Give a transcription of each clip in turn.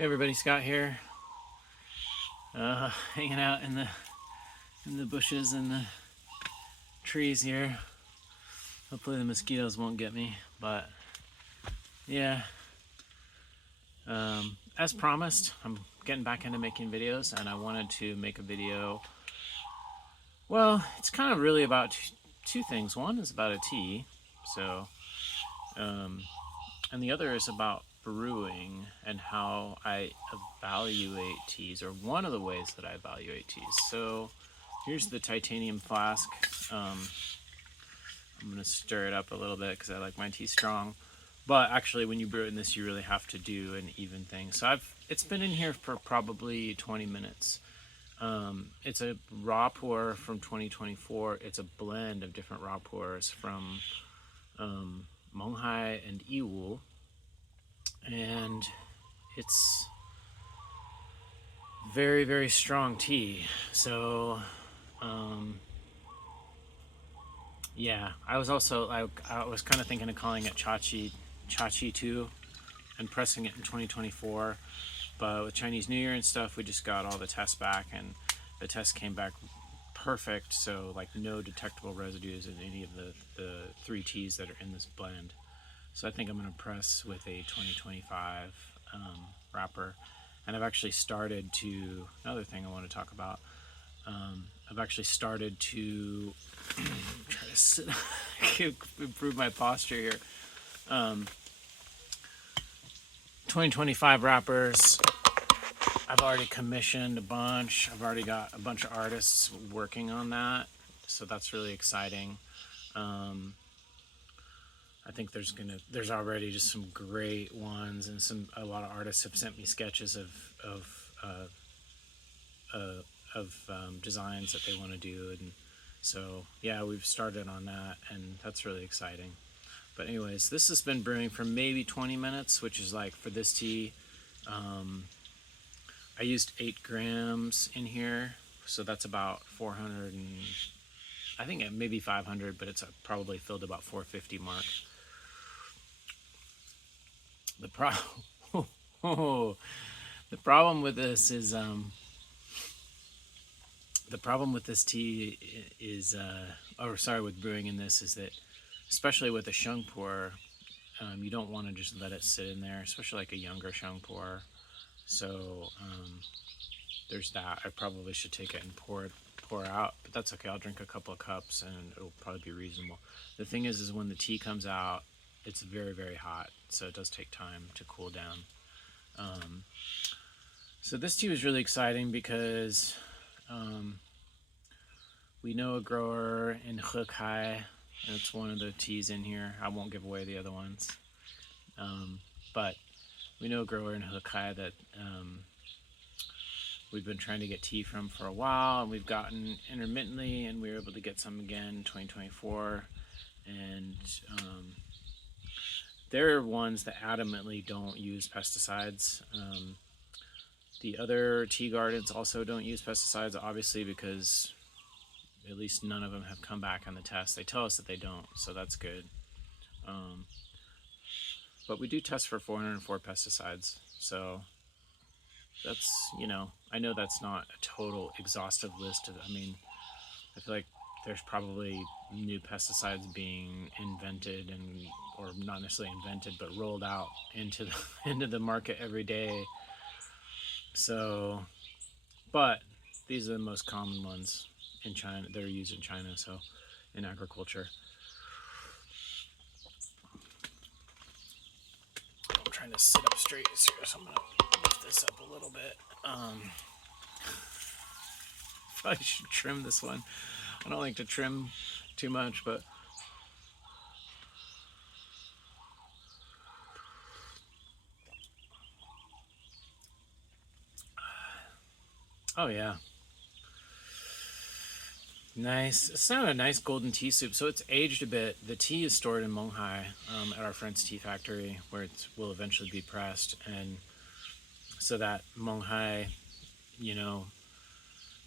Hey everybody, Scott here. Hanging out in the bushes and the trees here. Hopefully the mosquitoes won't get me, but yeah. As promised, I'm getting back into making videos, and I wanted to make a video. Well, it's kind of really about two things. One is about a tea, and the other is about brewing and how I evaluate teas, or one of the ways that I evaluate teas. So here's the titanium flask. I'm going to stir it up a little bit because I like my tea strong. But actually, when you brew it in this, you really have to do an even thing. So it's been in here for probably 20 minutes. It's a raw pour from 2024. It's a blend of different raw pours from Monghai and Iwu. And it's very, very strong tea. So, yeah, I was also, I was kind of thinking of calling it Chachi too, and pressing it in 2024. But with Chinese New Year and stuff, we just got all the tests back, and the tests came back perfect. So, like, no detectable residues in any of the three teas that are in this blend. So I think I'm going to press with a 2025 wrapper. And I've actually started to, another thing I want to talk about, I've actually started to try to sit, improve my posture here. 2025 wrappers, I've already commissioned a bunch. I've already got a bunch of artists working on that. So that's really exciting. I think there's already just some great ones, and a lot of artists have sent me sketches of designs that they want to do, and so yeah, we've started on that, and that's really exciting. But anyways, this has been brewing for maybe 20 minutes, which is like for this tea. I used 8 grams in here, so that's about 400 and I think maybe 500, but it's probably filled about 450 mark. The problem with this is the problem with this tea is with brewing in this is that, especially with a sheng pour, you don't want to just let it sit in there, especially like a younger sheng pour. So there's that. I probably should take it and pour out, but that's okay. I'll drink a couple of cups and it'll probably be reasonable. The thing is when the tea comes out, it's very, very hot, so it does take time to cool down. So this tea was really exciting because we know a grower in Hekai, and it's one of the teas in here. I won't give away the other ones, but we know a grower in Hekai that we've been trying to get tea from for a while, and we've gotten intermittently, and we were able to get some again in 2024, and they're ones that adamantly don't use pesticides. The other tea gardens also don't use pesticides, obviously, because at least none of them have come back on the test. They tell us that they don't, so that's good. But we do test for 404 pesticides, so that's, I know that's not a total exhaustive list of, I feel like there's probably new pesticides being invented, or not necessarily invented, but rolled out into the market every day. So, but these are the most common ones in China. They're used in China, so in agriculture. I'm trying to sit up straight, so I'm gonna lift this up a little bit. Probably should trim this one. I don't like to trim too much, but oh yeah, nice. It's not a nice golden tea soup, so it's aged a bit. The tea is stored in Monghai at our friend's tea factory, where it will eventually be pressed, and so that Monghai,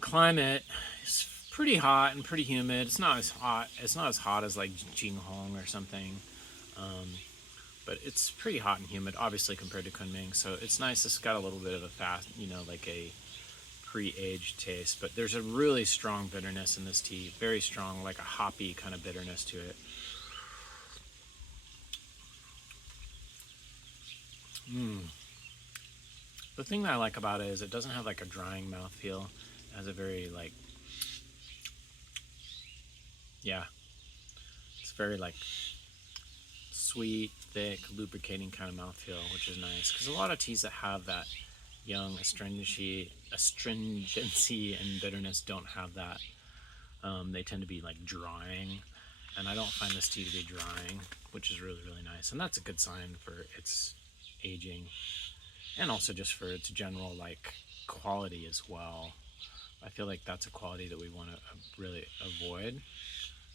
climate is pretty hot and pretty humid. It's not as hot. It's not as hot as like Jinghong or something, but it's pretty hot and humid, obviously, compared to Kunming. So it's nice. It's got a little bit of a fast, like a pre-aged taste, but there's a really strong bitterness in this tea. Very strong, like a hoppy kind of bitterness to it. The thing that I like about it is it doesn't have like a drying mouthfeel. It has a very it's very sweet, thick, lubricating kind of mouthfeel, which is nice. Because a lot of teas that have that young astringency and bitterness don't have that. They tend to be drying, and I don't find this tea to be drying, which is really, really nice. And that's a good sign for its aging, and also just for its general quality as well. I feel like that's a quality that we want to really avoid,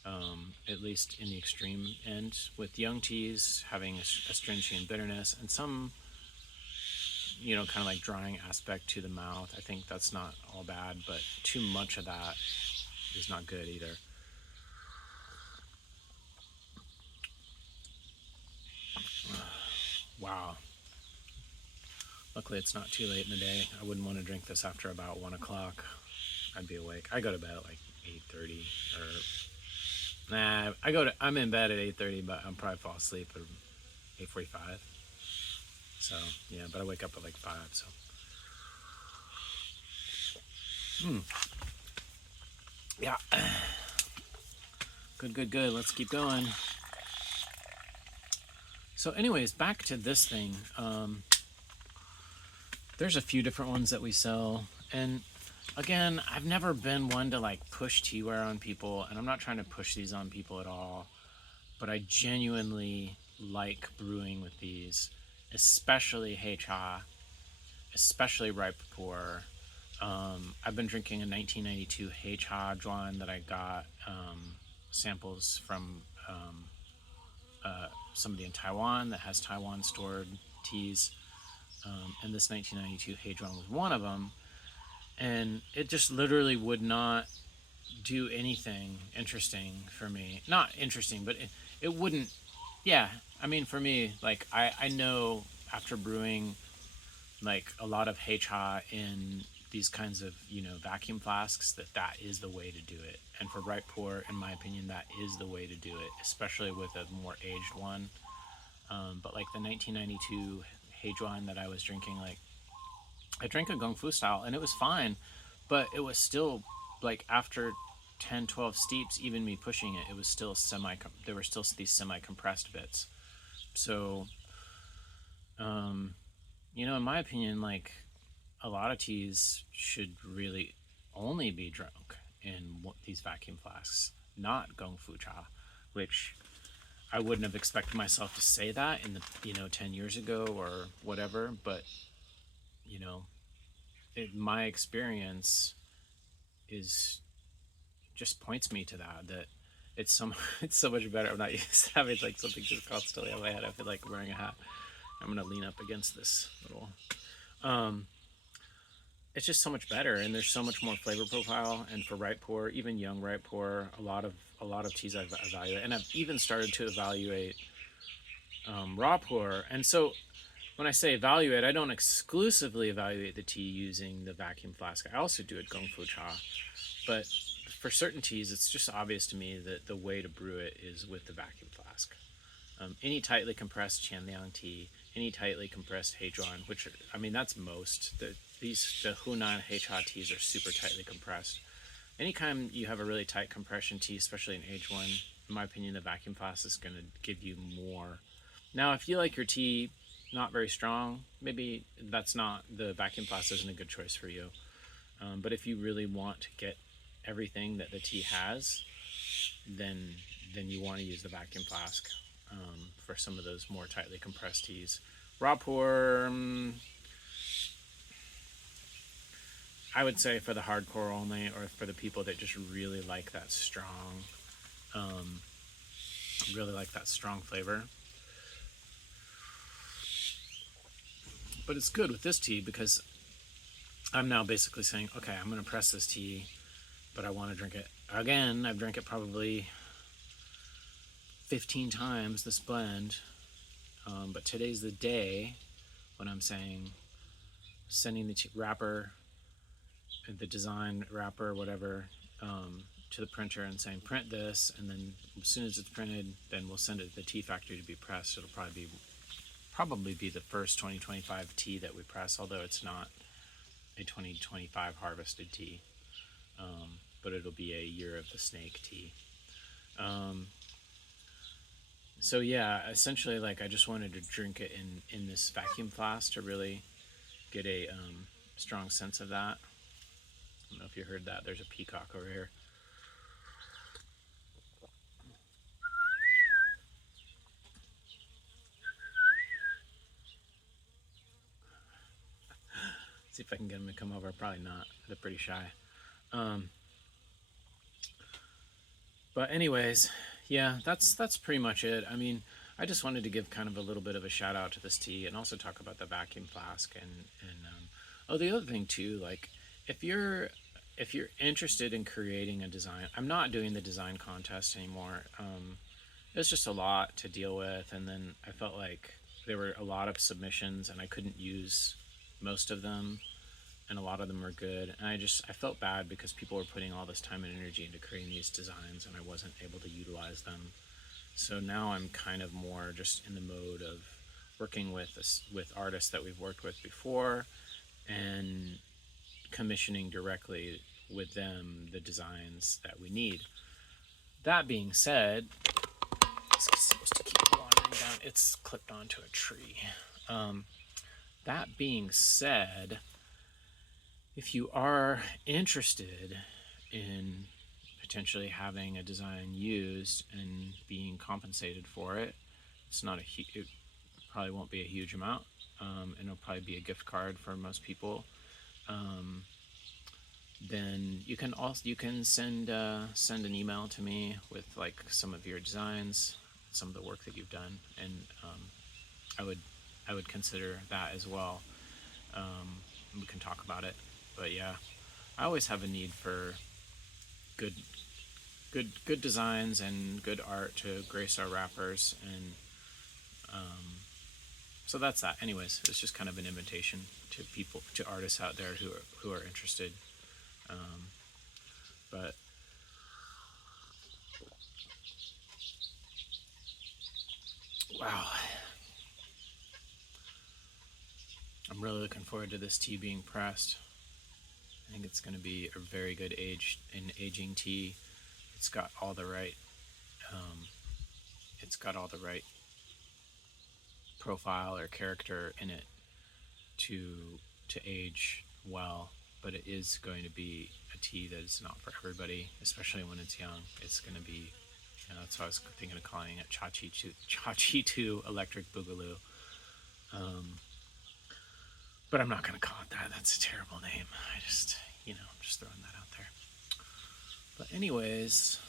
at least in the extreme end, with young teas having astringency and bitterness, and some kind of drying aspect to the mouth. I think that's not all bad, but too much of that is not good either. Wow. Luckily, it's not too late in the day. I wouldn't want to drink this after about 1 o'clock. I'd be awake. I go to bed at 8:30, or I'm in bed at 8:30, but I'll probably fall asleep at 8:45. So yeah, but I wake up at 5. So yeah, good. Let's keep going. So anyways, back to this thing. There's a few different ones that we sell, and again, I've never been one to push teaware on people, and I'm not trying to push these on people at all, but I genuinely like brewing with these, especially Heicha, especially ripe pour. I've been drinking a 1992 Heicha Juan that I got samples from somebody in Taiwan that has Taiwan stored teas, and this 1992 Heijuan was one of them, and it just literally would not do anything interesting for me. Not interesting, but it wouldn't. Yeah, I mean, for me, I know after brewing a lot of Heicha in these kinds of vacuum flasks that is the way to do it. And for ripe pour, in my opinion, that is the way to do it, especially with a more aged one. But the 1992 Heijuan that I was drinking, I drank a Gong Fu style and it was fine, but it was still after 10, 12 steeps, even me pushing it, it was still there were still these semi-compressed bits. So, in my opinion, a lot of teas should really only be drunk in these vacuum flasks, not Gong Fu Cha, which I wouldn't have expected myself to say that in the 10 years ago or whatever, but my experience is just points me to that it's so much better. I'm not used to having something just constantly on my head. I feel like wearing a hat. I'm gonna lean up against this little. It's just so much better, and there's so much more flavor profile. And for ripe pour, even young ripe pour, a lot of teas I've evaluated, and I've even started to evaluate raw pour. And so when I say evaluate, I don't exclusively evaluate the tea using the vacuum flask. I also do it Gong Fu Cha, but for certain teas, it's just obvious to me that the way to brew it is with the vacuum flask. Any tightly compressed Qianliang tea, any tightly compressed Heijuan, which that's most. The Hunan Heicha teas are super tightly compressed. Anytime you have a really tight compression tea, especially an aged one, in my opinion, the vacuum flask is going to give you more. Now, if you like your tea not very strong, maybe the vacuum flask isn't a good choice for you. But if you really want to get everything that the tea has, then you want to use the vacuum flask for some of those more tightly compressed teas. Raw pour, I would say for the hardcore only, or for the people that just really like that strong, flavor. But it's good with this tea because I'm now basically saying, okay, I'm going to press this tea, but I want to drink it again. I've drank it probably 15 times, this blend. But today's the day when I'm saying sending the wrapper, the design wrapper, whatever, to the printer and saying print this, and then as soon as it's printed, then we'll send it to the tea factory to be pressed. It'll probably be the first 2025 tea that we press, although it's not a 2025 harvested tea, but it'll be a year of the snake tea. So yeah, essentially, like, I just wanted to drink it in this vacuum flask to really get a strong sense of that. I don't know if you heard that. There's a peacock over here. See if I can get them to come over. Probably not. They're pretty shy. But anyways, yeah, that's pretty much it. I mean, I just wanted to give kind of a little bit of a shout out to this tea, and also talk about the vacuum flask, and oh, the other thing too, like, if you're interested in creating a design, I'm not doing the design contest anymore. It's just a lot to deal with, and then I felt like there were a lot of submissions and I couldn't use most of them, and a lot of them were good, and I felt bad because people were putting all this time and energy into creating these designs and I wasn't able to utilize them. So now I'm kind of more just in the mode of working with artists that we've worked with before, and commissioning directly with them the designs that we need. That being said, it's supposed to keep wandering down. It's clipped onto a tree. That being said, if you are interested in potentially having a design used and being compensated for it, it's not it probably won't be a huge amount, and it'll probably be a gift card for most people. Then you can send an email to me with like some of your designs, some of the work that you've done, and I would consider that as well. We can talk about it. But yeah, I always have a need for good designs and good art to grace our wrappers, and so that's that. Anyways, it's just kind of an invitation to people, to artists out there who are interested. But wow, I'm really looking forward to this tea being pressed. I think it's going to be a very good aging tea. It's got all the right profile or character in it to age well, but it is going to be a tea that is not for everybody, especially when it's young. It's going to be, that's why I was thinking of calling it Chachi 2 Electric Boogaloo. But I'm not going to call it that. That's a terrible name. I'm just throwing that out there. But anyways,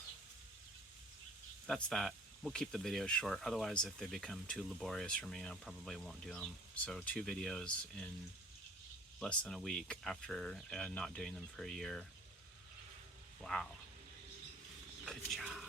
that's that. We'll keep the videos short. Otherwise, if they become too laborious for me, I probably won't do them. So 2 videos in less than a week after not doing them for a year. Wow. Good job.